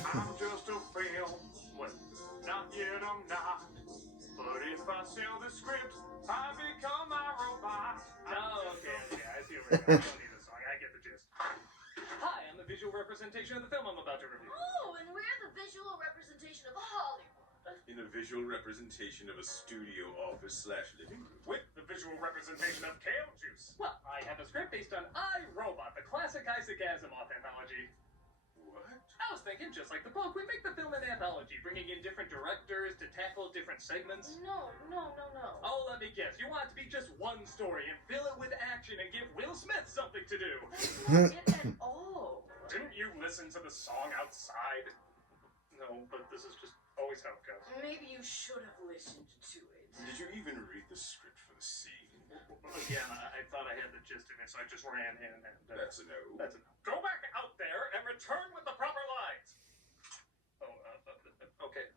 I'm just a film. Well, not yet, I'm not. But if I sell the script, I become my robot. Oh, okay, I see where we're going. I don't need a song. I get the gist. Hi, I'm the visual representation of the film I'm about to review. Oh, and we're the visual representation of Hollywood. In a visual representation of a studio office/living room. With the visual representation of kale juice. Well, I have a script based on I, Robot, the classic Isaac Asimov anthology. What? I was thinking, just like the book, we make the film an anthology, bringing in different directors to tackle different segments. No. Oh, let me guess. You want it to be just one story and fill it with action and give Will Smith something to do. That's not it at all. Didn't you listen to the song outside? No, but this is just always how it goes. Maybe you should have listened to it. Did you even read the script for the scene? Again, I thought I had the gist of it, so I just ran in and... That's a no. That's a no. Go back out there and return with the proper lines. Okay.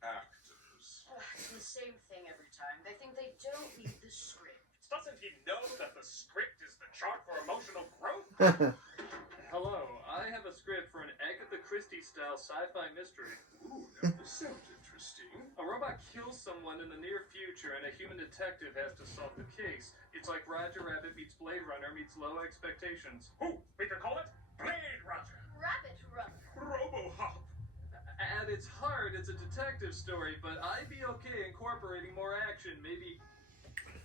Actors. It's the same thing every time. They think they don't need the script. Doesn't he know that the script is the chart for emotional growth? Hello, I have a script for an Agatha Christie-style sci-fi mystery. Ooh, now this sounds interesting. A robot kills someone in the near future, and a human detective has to solve the case. It's like Roger Rabbit meets Blade Runner meets Low Expectations. Ooh, we could call it Blade Roger. Rabbit Runner. Robo-Hop. At its heart, it's a detective story, but I'd be okay incorporating more action. Maybe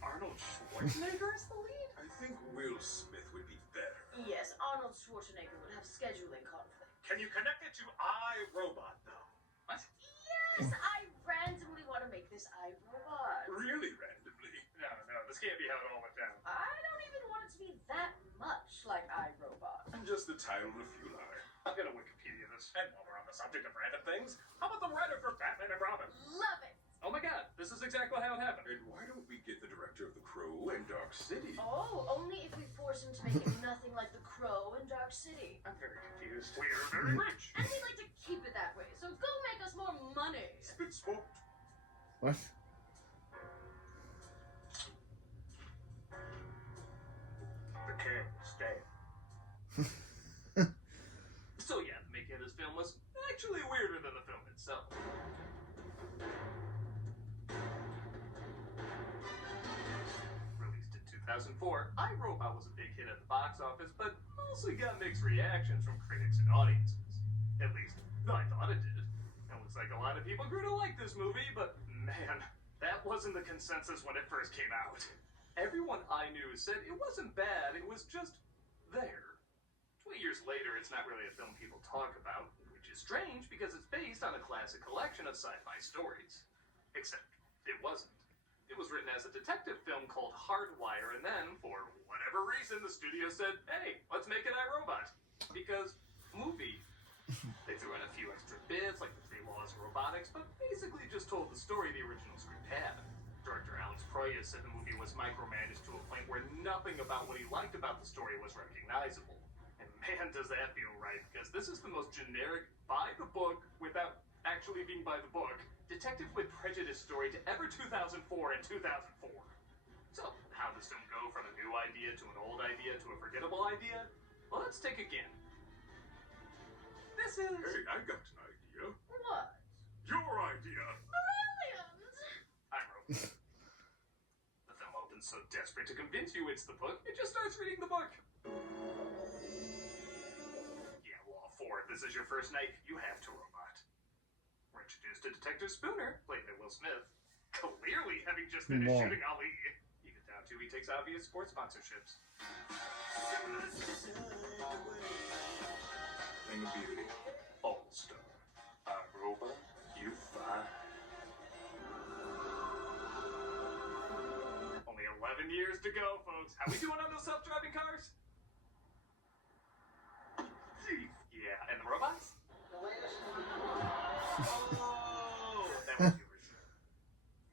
Arnold Schwarzenegger is the lead? I think Will Smith would be better. Yes, Arnold Schwarzenegger would have scheduling conflict. Can you connect it to I, Robot, though? What? Yes, I randomly want to make this iRobot. Really randomly. No, this can't be how it all went down. I don't even want it to be that much like iRobot. Just the title and a few lines. I'm gonna Wikipedia this. And while we're on the subject of random things, how about the writer for Batman and Robin? Love it! Oh my god, this is exactly how it happened. And why don't we get the director of The Crow and Dark City? Oh, only if we force him to make it nothing like The Crow and Dark City. I'm very confused. We're very rich. And we'd like to keep it that way, so go make us more money. Spit smoke. What? The king stay. So yeah, the making of this film was actually weirder than the film itself. Released in 2004, iRobot was a big hit at the box office, but mostly got mixed reactions from critics and audiences. At least, I thought it did. It looks like a lot of people grew to like this movie, but man, that wasn't the consensus when it first came out. Everyone I knew said it wasn't bad, it was just there. 20 years later, it's not really a film people talk about, which is strange because it's based on a classic collection of sci-fi stories. Except, it wasn't. It was written as a detective film called Hardwire, and then, for whatever reason, the studio said, hey, let's make an iRobot. Because, movie. They threw in a few extra bits, like the 3 laws of robotics, but basically just told the story the original script had. Director Alex Proyas said the movie was micromanaged to a point where nothing about what he liked about the story was recognizable. And man, does that feel right, because this is the most generic, by-the-book, without actually being by the book, Detective with Prejudice story to ever 2004 and 2004. So, how does film go from a new idea to an old idea to a forgettable idea? Well, let's take again. This is... Hey, I got an idea. What? Your idea. Brilliant! iRobot. The film opens so desperate to convince you it's the book, it just starts reading the book. Yeah, Law 4, if this is your first night, you have to robot. We're introduced to Detective Spooner, played by Will Smith, clearly having just finished Wow. shooting Ali. You get down to he takes obvious sports sponsorships. Thing of beauty. All-star. iRobot, you fine. Only 11 years to go, folks. How we doing on those self-driving cars? Yeah, and the robots? Oh, that was yours.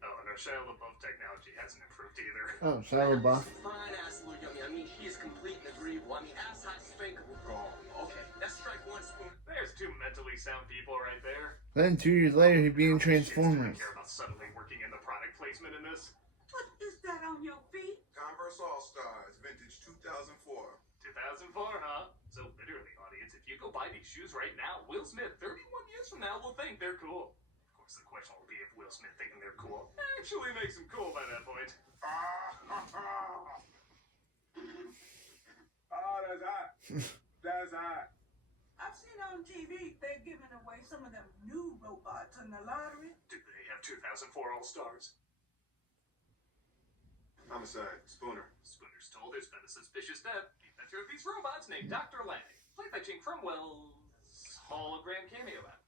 Oh, and our Shia LaBeouf technology hasn't improved either. Oh, Shia LaBeouf. Fine ass little yummy. I mean, he is complete and agreeable. I mean, ass high spankable. Wrong. Okay, that's strike one, Spoon. There's 2 mentally sound people right there. Then 2 years later, he'd be in Shit, Transformers. I care about subtly working in the product placement in this. What is that on your feet? Converse All Stars, vintage 2004. 2004, huh? So literally, audience, if you go buy these shoes right now, Will Smith, 31 years from now, will think they're cool. Of course, the question will be if Will Smith thinking they're cool actually makes them cool by that point. Oh, that's hot. That's hot. I've seen on TV they're giving away some of them new robots in the lottery. Do they have 2004 All-Stars? Homicide. Spooner. Spooner's told there's been a suspicious death. The inventor of these robots named Dr. Lang, played by Jane Cromwell's hologram cameo app.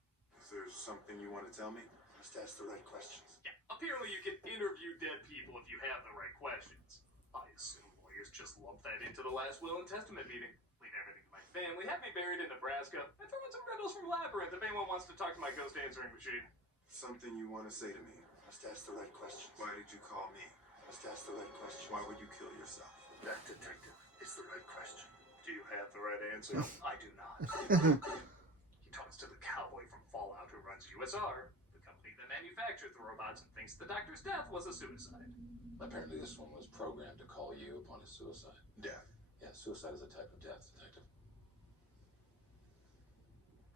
Is there something you want to tell me? Just ask the right questions. Yeah, apparently you can interview dead people if you have the right questions. I assume lawyers just lump that into the last will and testament meeting. Leave everything to my family, have me buried in Nebraska, and throw in some riddles from Labyrinth if anyone wants to talk to my ghost answering machine. Something you want to say to me? Just ask the right questions. Why did you call me? Just ask the right question. Why would you kill yourself? That detective is the right question. Do you have the right answer? I do not. He talks to the cowboy from Fallout who runs USR, the company that manufactured the robots, and thinks the doctor's death was a suicide. Apparently this one was programmed to call you upon his suicide. Death. Yeah, suicide is a type of death, detective.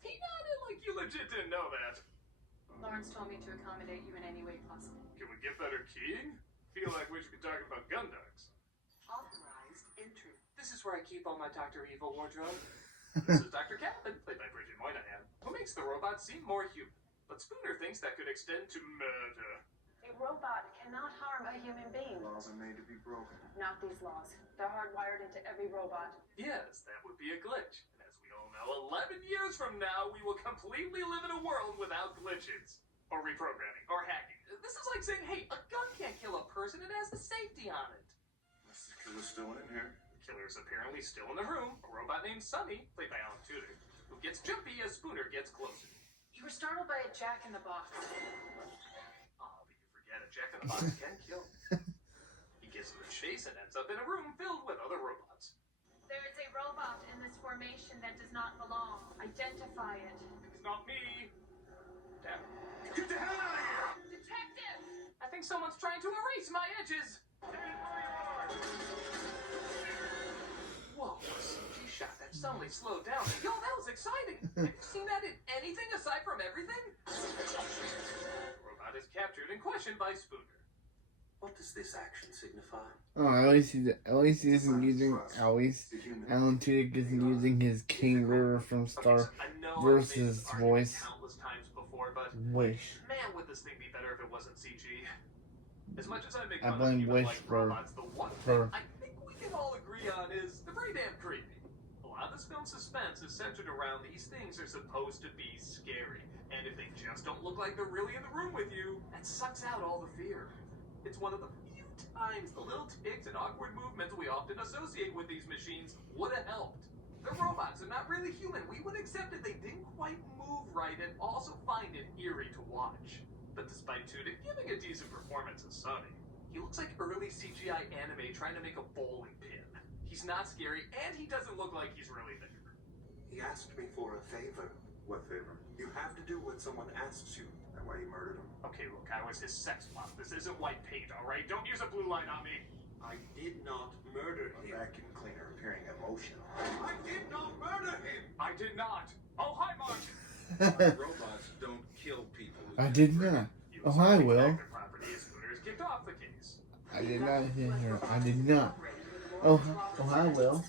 He nodded like you legit didn't know that. Lawrence told me to accommodate you in any way possible. Can we get better keying? Feel like we should be talking about gun dogs. Authorized entry. This is where I keep all my Dr. Evil wardrobe. This is Dr. Calvin, played by Bridget Moynihan, who makes the robots seem more human. But Spooner thinks that could extend to murder. A robot cannot harm a human being. Laws are made to be broken. Not these laws. They're hardwired into every robot. Yes, that would be a glitch. And as we all know, 11 years from now, we will completely live in a world without glitches. Or reprogramming, or hacking. This is like saying, hey, a gun can't kill a person, it has the safety on it. Unless the killer's still in here. The killer is apparently still in the room, a robot named Sunny, played by Alan Tudyk, who gets jumpy as Spooner gets closer. You were startled by a jack in the box. Ah, but you forget a Jack in the Box can kill. He gives him a chase and ends up in a room filled with other robots. There is a robot in this formation that does not belong. Identify it. It's not me. Damn. Get the hell out of here! Detective! I think someone's trying to erase my edges. Whoa, a CG shot that suddenly slowed down. Yo, that was exciting. Have you seen that in anything aside from everything? The robot is captured and questioned by Spooner. What does this action signify? Oh, at least he isn't using. At least Alan Tudyk isn't using his King River from Star I know versus I've made this argument voice. countless times before, but Wish. man, would this thing be better if it wasn't CG? As much as I make I fun blame of Wish human-like for- robots, the one for- thing I think we can all agree on is they're pretty damn creepy. A lot of this film's suspense is centered around these things are supposed to be scary, and if they just don't look like they're really in the room with you, that sucks out all the fear. It's one of the few times the little ticks and awkward movements we often associate with these machines would have helped. They're robots, they're not really human. We would accept that they didn't quite move right and also find it eerie to watch. But despite Tudyk giving a decent performance as Sonny, he looks like early CGI anime trying to make a bowling pin. He's not scary, and he doesn't look like he's really there. He asked me for a favor. What favor? You have to do what someone asks you. That why you murdered him? Okay, look, I was his sex bomb. This isn't white paint, alright? Don't use a blue line on me. I did not murder A him. vacuum cleaner appearing emotional. I did not murder him! I did not. Oh, hi, Mark. Robots don't kill people. I did not. You Oh, hi, assume Will. exact property is Spooner is kicked off the case. I did not hit her. I did not. Oh, hi, Will.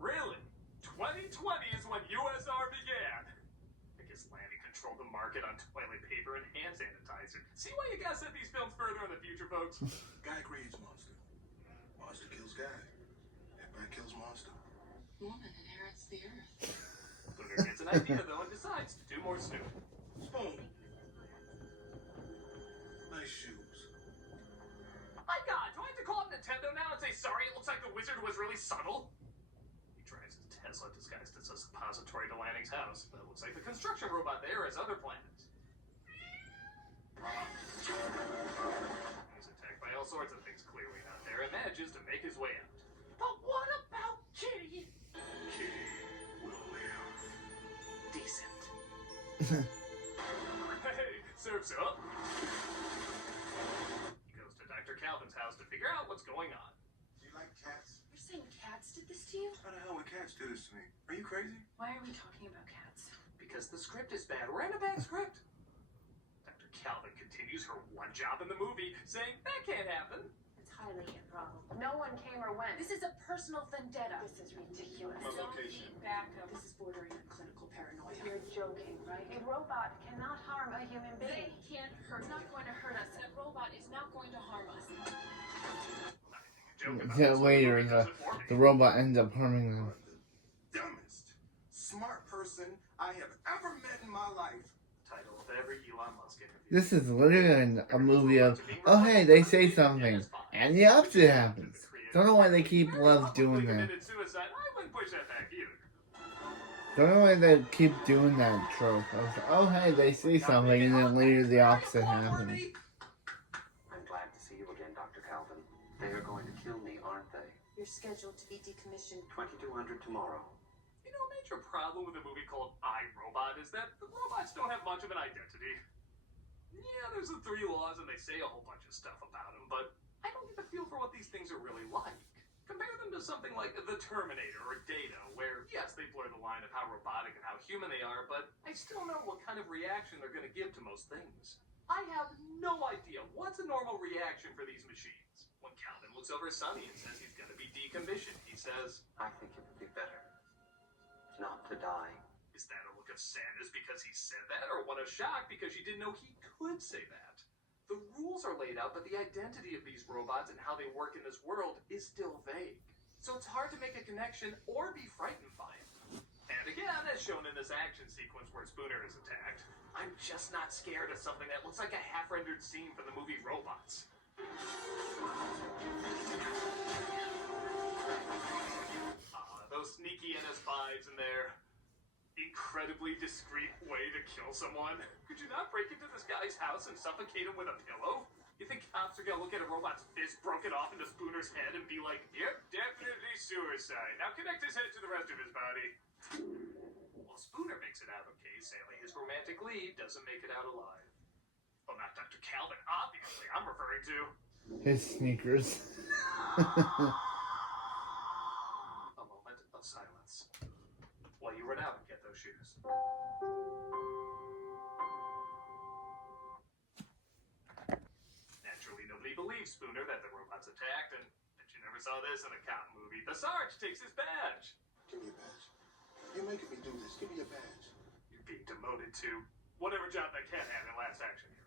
Really? 2020 is when USR began. I guess Lanny controlled the market on toilet paper and hand sanitizer. See why you gotta set these films further in the future, folks? Guy creates monster. Monster kills guy. Everybody kills monster. Woman inherits the earth. Spooner gets an idea, though, and decides to do more snooping. Spoon. Nice shoes. My God, do I have to call up Nintendo now and say sorry? It looks like the wizard was really subtle. He drives his Tesla disguised as a suppository to Lanning's house, but it looks like the construction robot there has other plans. He's attacked by all sorts of things clearly not there and manages to make his way out. But what about Kitty? Kitty will live. Decent. Hey, surf's up. He goes to Dr. Calvin's house to figure out what's going on. Do you like cats? You're saying cats did this to to you? How the hell would cats do this to me? Are you crazy? Why are we talking about cats? Because the script is bad. We're in a bad script. Dr. Calvin continues her one job in the movie, saying that can't happen. It's highly improbable. No one came or went. This is a personal vendetta. This is ridiculous. My location. Back up. This is bordering on clinical paranoia. You're joking, right? A robot cannot harm a human They being. can't hurt. It's not going to hurt us. That robot is not going to harm us. Yeah, later, the robot ends up harming them. The dumbest, smart person I have ever met in my life. Title of every Elon Musk interview. This is literally a movie of, oh hey, they say something, and the opposite happens. Don't know why they keep love doing that. Committed suicide. I wouldn't push that back either. Don't know why they keep doing that trope of, oh hey, they say something, and then later the opposite happens. I'm glad to see you again, Dr. Calvin. They are going to kill me, aren't they? You're scheduled to be decommissioned. 2200 tomorrow. You know, a major problem with a movie called I, Robot is that the robots don't have much of an identity. Yeah, there's the 3 laws and they say a whole bunch of stuff about them, but I don't get the feel for what these things are really like. Compare them to something like The Terminator or Data, where, yes, they blur the line of how robotic and how human they are, but I still know what kind of reaction they're going to give to most things. I have no idea what's a normal reaction for these machines. When Calvin looks over Sonny and says he's going to be decommissioned, he says, I think it would be better not to die. is that a look of sadness because he said that, or one of shock because she didn't know he could say that? The rules are laid out, but the identity of these robots and how they work in this world is still vague. So it's hard to make a connection or be frightened by it. And again, as shown in this action sequence where Spooner is attacked, I'm just not scared of something that looks like a half-rendered scene from the movie Robots. Those sneaky NS5s in their incredibly discreet way to kill someone. Could you not break into this guy's house and suffocate him with a pillow? You think cops are gonna look at a robot's fist broken off into Spooner's head and be like, yep, definitely suicide. Now connect his head to the rest of his body. Well, Spooner makes it out okay, sadly. His romantic lead doesn't make it out alive. Oh, not Dr. Calvin, obviously. I'm referring to His sneakers. a moment of silence while you run out and get those shoes. Naturally, nobody believes Spooner that the robot's attacked, and that you never saw this in a cop movie. The Sarge takes his badge. Give me a badge. You're making me do this. Give me a badge. You're being demoted to whatever job that cat had in Last Action Hero.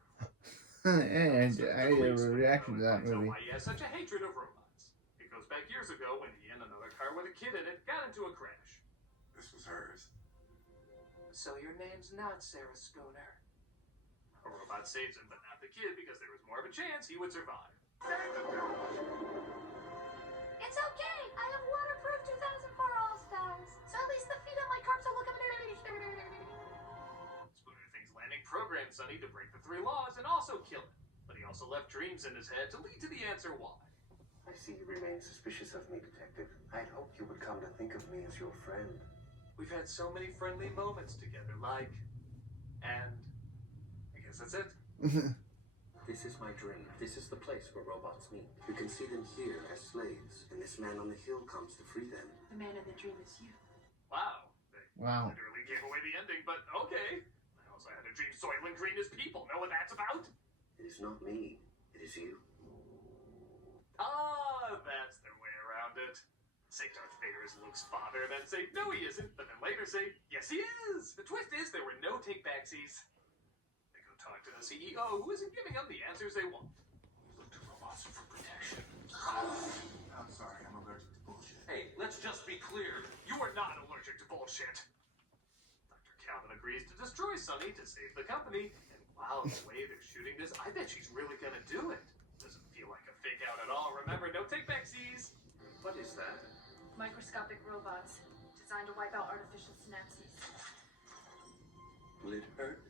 And I have a reaction to that movie. Why he has such a hatred of robots. It goes back years ago when he and another car with a kid in it got into a crash. This was hers. So your name's not Sarah Spooner. A robot saves him, but not the kid, because there was more of a chance he would survive. It's okay. I have waterproof 2004 All-Stars. So at least the feet on my carpet will look at me. Spooner thinks landing programmed Sonny to break the 3 laws and also kill him. But he also left dreams in his head to lead to the answer why. I see you remain suspicious of me, Detective. I'd hoped you would come to think of me as your friend. We've had so many friendly moments together, like... And... I guess that's it. This is my dream. This is the place where robots meet. You can see them here as slaves, and this man on the hill comes to free them. The man in the dream is you. Wow. They Wow. literally gave away the ending, but okay. I also had a dream Soylent Green is people. Know what that's about? It is not me. It is you. Ah, that's their way around it. Say Darth Vader is Luke's father, then say, no he isn't, but then later say, yes he is! The twist is there were no take-backsies. They go talk to the CEO, who isn't giving them the answers they want. We look to robots for protection. I'm sorry, I'm allergic to bullshit. Hey, let's just be clear. You are not allergic to bullshit. Dr. Calvin agrees to destroy Sonny to save the company, and wow, the way they're shooting this, I bet she's really gonna do it. Doesn't feel like a fake out at all. Remember, no take-backsies. What is that? Microscopic robots designed to wipe out artificial synapses. Will it hurt?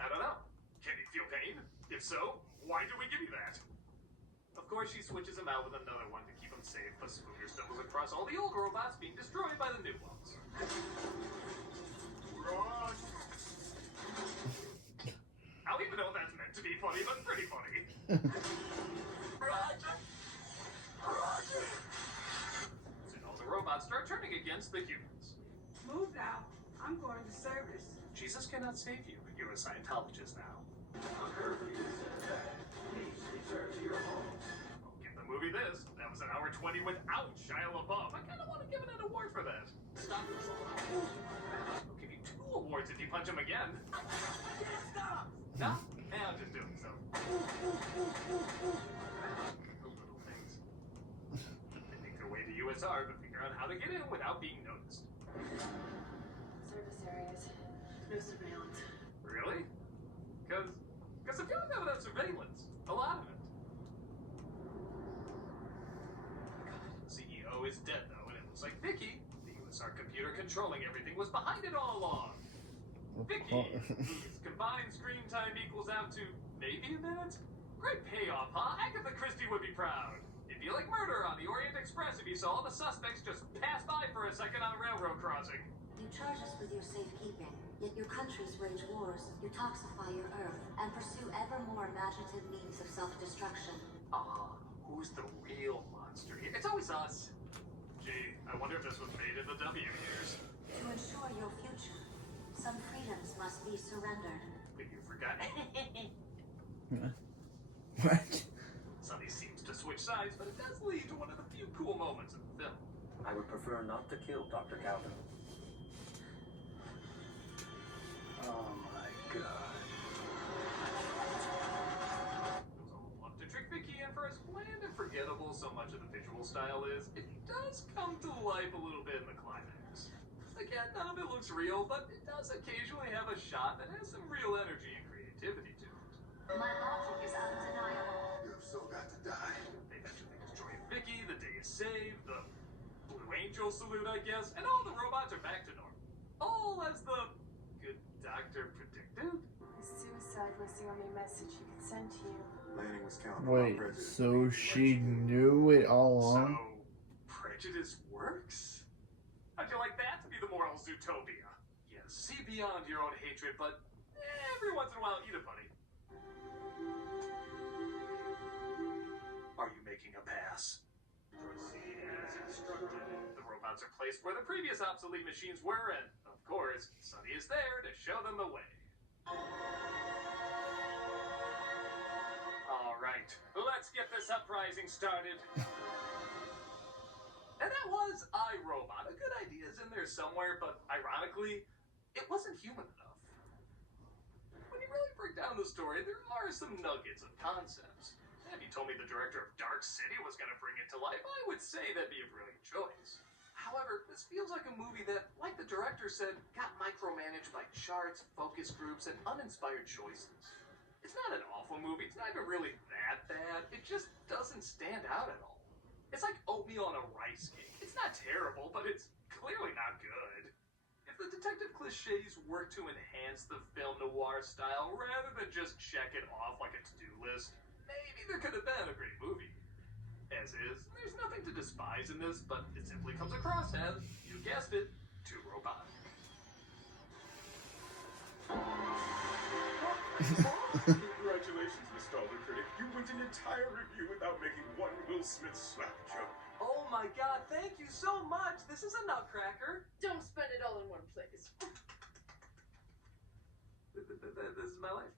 I don't know. Can you feel pain? If so, why do we give you that? Of course, she switches him out with another one to keep him safe, but Spooner stumbles across all the old robots being destroyed by the new ones. Run! I don't even know if that's meant to be funny, but pretty funny. against the humans. Move now. I'm going to service. Jesus cannot save you. You're a Scientologist now. Give the movie this. That was an hour 20 without Shia LaBeouf. I kind of want to give it an award for that. Stop. I'll give you 2 awards if you punch him again. Stop. No? Yeah, I'm just doing so. The little things. They make their way to USR, but figure out how to get in without being noticed. Service areas. No surveillance. Really? Because I feel like that would have surveillance. A lot of it. The CEO is dead, though, and it looks like Vicky, the USR computer controlling everything, was behind it all along. Vicky, whose combined screen time equals out to maybe a minute? Great payoff, huh? Agatha Christie would be proud. It'd be like murder on the Orient Express if you saw all the suspects just pass by for a second on a railroad crossing. You charge us with your safekeeping, yet your countries wage wars, you toxify your earth, and pursue ever more imaginative means of self-destruction. Who's the real monster here? It's always us. Gee, I wonder if this was made in the W years. To ensure your future, some freedoms must be surrendered. But you forgot. What? Sonny seems to switch sides, but it does lead to one of the few cool moments in the film. I would prefer not to kill Dr. Calvin. Oh my god. It was all up to trick Vicky, and for as bland and forgettable so much of the visual style is, it does come to life a little bit in the climax. Again, none of it looks real, but it does occasionally have a shot that has some real energy and creativity to it. My logic is undeniable. You have so got to die. They eventually destroy Vicky, the day is saved, the Blue Angel salute, I guess, and all the robots are back to normal. All as the good doctor predicted. Suicide was the only message he could send to you. Lanning was counting on Wait, prejudice. so she knew it all along? So, prejudice works? How'd you like that to be the moral Zootopia? Yeah, see beyond your own hatred, but every once in a while eat a bunny. Are you making a pass? Proceed as instructed. The robots are placed where the previous obsolete machines were, and, of course, Sonny is there to show them the way. Alright, let's get this uprising started. And that was iRobot. A good idea is in there somewhere, but ironically, it wasn't human enough. When you really break down the story, there are some nuggets of concepts. If you told me the director of Dark City was going to bring it to life, I would say that'd be a brilliant choice. However, this feels like a movie that, like the director said, got micromanaged by charts, focus groups, and uninspired choices. It's not an awful movie, it's not even really that bad, it just doesn't stand out at all. It's like oatmeal on a rice cake. It's not terrible, but it's clearly not good. If the detective cliches work to enhance the film noir style rather than just check it off like a to-do list, maybe there could have been a great movie. As is, there's nothing to despise in this, but it simply comes across as, you guessed it, too robotic. Congratulations, Mr. Critic. You went an entire review without making one Will Smith slap joke. Oh my god, thank you so much! This is a nutcracker! Don't spend it all in one place. This is my life.